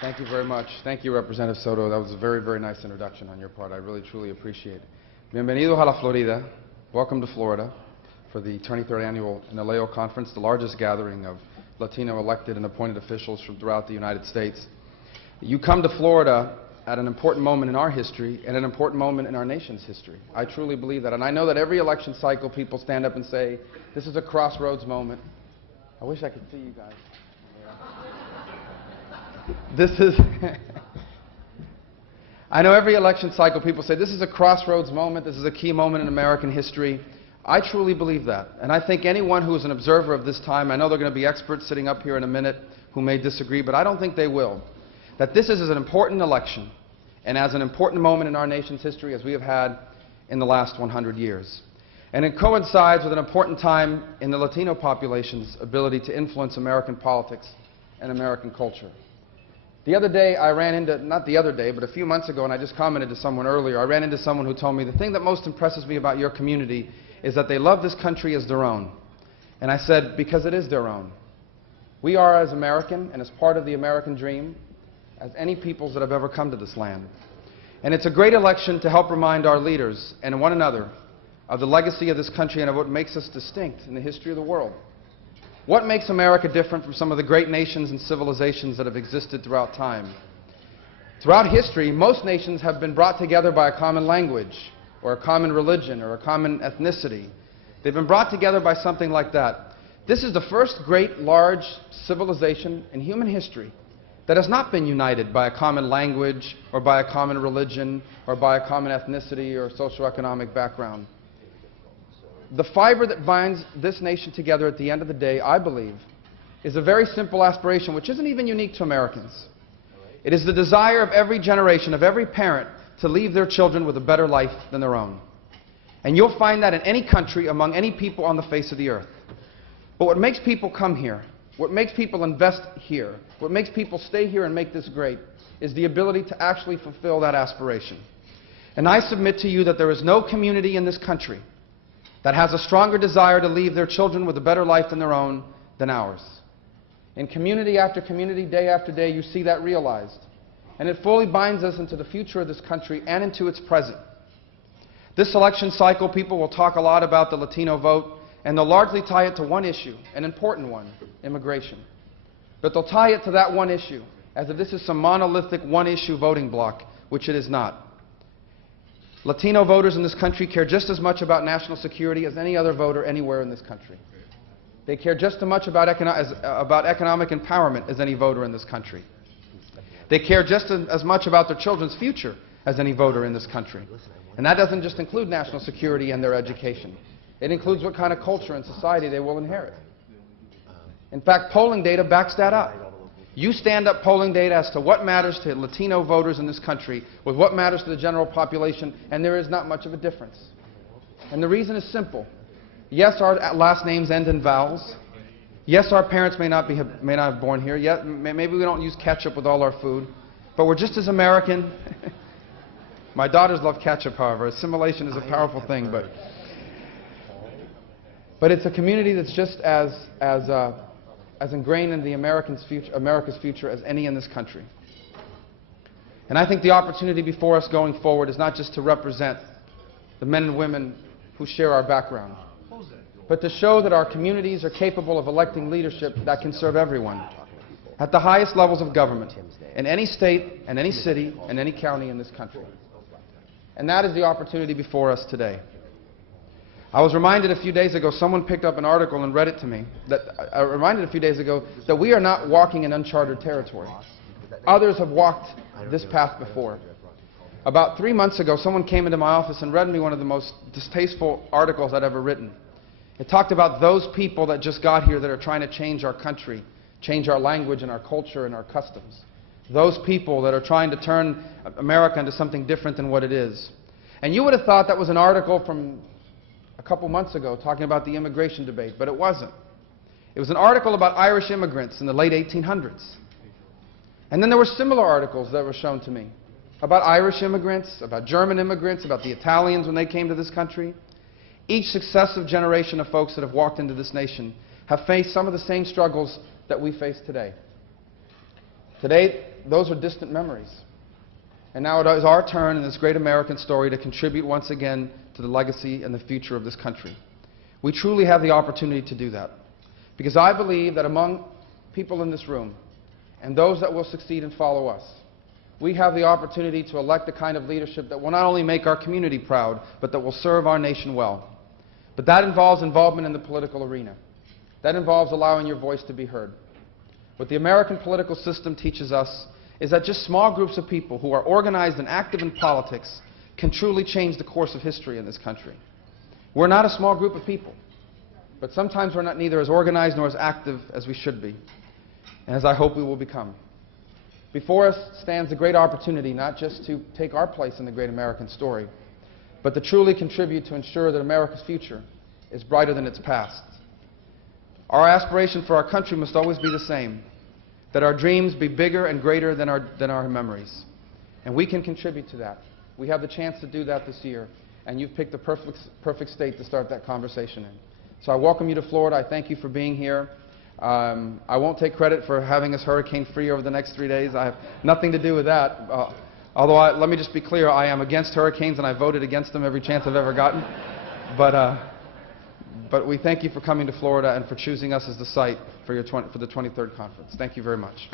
Thank you very much. Thank you, Representative Soto. That was a very, very nice introduction on your part. I really, truly appreciate it. Bienvenidos a la Florida. Welcome to Florida for the 23rd Annual NALEO Conference, the largest gathering of Latino elected and appointed officials from throughout the United States. You come to Florida at an important moment in our history and an important moment in our nation's history. I truly believe that. And I know that every election cycle people stand up and say, this is a crossroads moment. I wish I could see you guys. This is, I know every election cycle people say this is a crossroads moment, this is a key moment in American history. I truly believe that. And I think anyone who is an observer of this time, I know there are going to be experts sitting up here in a minute who may disagree, but I don't think they will, that this is as an important election and as an important moment in our nation's history as we have had in the last 100 years. And it coincides with an important time in the Latino population's ability to influence American politics and American culture. The other day, I ran into, not the other day, but a few months ago, and I just commented to someone earlier, I ran into someone who told me the thing that most impresses me about your community is that they love this country as their own. And I said, because it is their own. We are as American and as part of the American dream as any peoples that have ever come to this land. And it's a great election to help remind our leaders and one another of the legacy of this country and of what makes us distinct in the history of the world. What makes America different from some of the great nations and civilizations that have existed throughout time? Throughout history, most nations have been brought together by a common language, or a common religion, or a common ethnicity. They've been brought together by something like that. This is the first great, large civilization in human history that has not been united by a common language, or by a common religion, or by a common ethnicity or socioeconomic background. The fiber that binds this nation together at the end of the day, I believe, is a very simple aspiration which isn't even unique to Americans. It is the desire of every generation, of every parent, to leave their children with a better life than their own. And you'll find that in any country, among any people on the face of the earth. But what makes people come here, what makes people invest here, what makes people stay here and make this great, is the ability to actually fulfill that aspiration. And I submit to you that there is no community in this country that has a stronger desire to leave their children with a better life than their own than ours. In community after community, day after day, you see that realized. And it fully binds us into the future of this country and into its present. This election cycle, people will talk a lot about the Latino vote, and they'll largely tie it to one issue, an important one, immigration. But they'll tie it to that one issue, as if this is some monolithic one-issue voting bloc, which it is not. Latino voters in this country care just as much about national security as any other voter anywhere in this country. They care just as much about economic empowerment as any voter in this country. They care just as much about their children's future as any voter in this country. And that doesn't just include national security and their education. It includes what kind of culture and society they will inherit. In fact, polling data backs that up. You stand up polling data as to what matters to Latino voters in this country with what matters to the general population, and there is not much of a difference. And the reason is simple. Yes, our last names end in vowels. Yes, our parents may not have born here. Yet, maybe we don't use ketchup with all our food. But we're just as American. My daughters love ketchup, however. Assimilation is a powerful thing. But it's a community that's just as ingrained in the America's future as any in this country. And I think the opportunity before us going forward is not just to represent the men and women who share our background, but to show that our communities are capable of electing leadership that can serve everyone at the highest levels of government in any state and any city and any county in this country. And that is the opportunity before us today. I was reminded a few days ago, someone picked up an article and read it to me, that we are not walking in uncharted territory. Others have walked this path before. About 3 months ago, someone came into my office and read me one of the most distasteful articles I'd ever written. It talked about those people that just got here that are trying to change our country, change our language and our culture and our customs. Those people that are trying to turn America into something different than what it is. And you would have thought that was an article from a couple months ago talking about the immigration debate, but it wasn't. It was an article about Irish immigrants in the late 1800s. And then there were similar articles that were shown to me about Irish immigrants, about German immigrants, about the Italians when they came to this country. Each successive generation of folks that have walked into this nation have faced some of the same struggles that we face today. Today, those are distant memories. And now it is our turn in this great American story to contribute once again to the legacy and the future of this country. We truly have the opportunity to do that. Because I believe that among people in this room, and those that will succeed and follow us, we have the opportunity to elect the kind of leadership that will not only make our community proud, but that will serve our nation well. But that involves involvement in the political arena. That involves allowing your voice to be heard. What the American political system teaches us is that just small groups of people who are organized and active in politics can truly change the course of history in this country. We're not a small group of people, but sometimes we're not neither as organized nor as active as we should be, and as I hope we will become. Before us stands a great opportunity not just to take our place in the great American story, but to truly contribute to ensure that America's future is brighter than its past. Our aspiration for our country must always be the same, that our dreams be bigger and greater than our memories. And we can contribute to that. We have the chance to do that this year, and you've picked the perfect state to start that conversation in. So I welcome you to Florida. I thank you for being here. I won't take credit for having us hurricane-free over the next 3 days. I have nothing to do with that. Although, let me just be clear, I am against hurricanes, and I voted against them every chance I've ever gotten. But we thank you for coming to Florida and for choosing us as the site for the 23rd conference. Thank you very much.